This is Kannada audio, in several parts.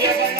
Gracias.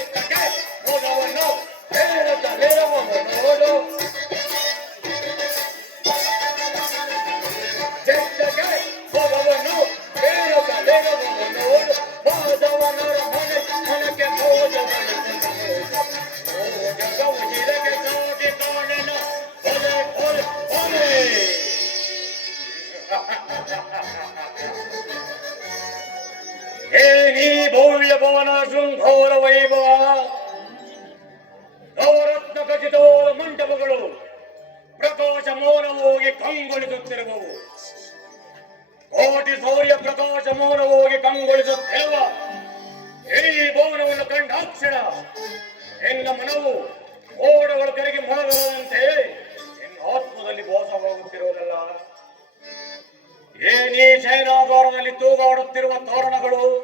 ಭವ್ಯ ಭವನ ಶೃಂಘೋರ ವೈಭವ ಗೌರತ್ನ ಖಚಿತೋ ಮಂಟಪಗಳು ಪ್ರಕಾಶ ಮೌನವಾಗಿ ಕಂಗೊಳಿಸುತ್ತಿರುವವು. ಕೋಟಿ ಸೌರ್ಯ ಪ್ರಕಾಶ ಮೌನವಾಗಿ ಕಂಗೊಳಿಸುತ್ತಿರುವ ಈ ಭವನವನ್ನು ಕಂಡಾಕ್ಷಣ. ಎನ್ನ ಮನವು ಮೋಡಗಳ ಕರೆಗೆ ಮೊಳಗದಂತೆ ಎನ್ನ ಆತ್ಮದಲ್ಲಿ ಮೋಸವಾಗುತ್ತಿರುವುದಲ್ಲ ಏನೀ ಶೈನಾಧಾರದಲ್ಲಿ ತೂಗಾಡುತ್ತಿರುವ ತೋರಣಗಳು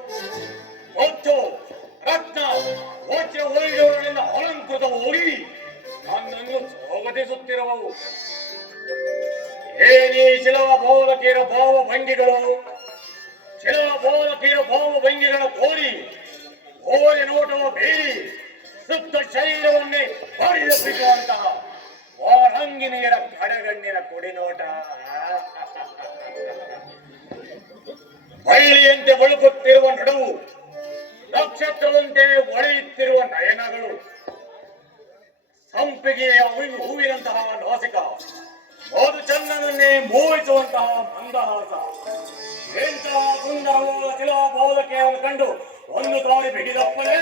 ಸ್ವಾಗತಿಸುತ್ತಿರುವವು ಏನೀ ಶಿಲವ ಬೋಧಕಿರ ಭಾವ ಭಂಗಿಗಳು, ಶಿಲವ ಬೋಧಕಿರ ಭಾವ ಭಂಗಿಗಳ ಕೋರಿ ಓರೆ ನೋಟವ ಬೀರಿ, ಸುಪ್ತ ಶರೀರವನ್ನೇ ಪರಿರಪಿಸುವಂತಹ ವಾರಂಗಿನಿಯರ ಕಡೆಗಣ್ಣಿನ ಕೊಡಿನೋಟ. ಬಳ್ಳಿಯಂತೆ ಬಳುಕುತ್ತಿರುವ ನಡುವು ನಕ್ಷತ್ರದಂತೆ ಒಳೆಯುತ್ತಿರುವ ನಯನಗಳು. ಹೂವಿನಂತಹ ನಾಸಿಕ. ಮೋದು ಚಂದನನ್ನೇ ಮೋಹಿಸುವಂತಹ ಮಂದಹಾಸ. ಎಂತಹ ಸುಂದರವಾದ ಶಿಲಾಬೋಧಕೆಯನ್ನು ಕಂಡು ಒಂದು ಸಾರಿ ಬಿಗಿದಪ್ಪಲೇ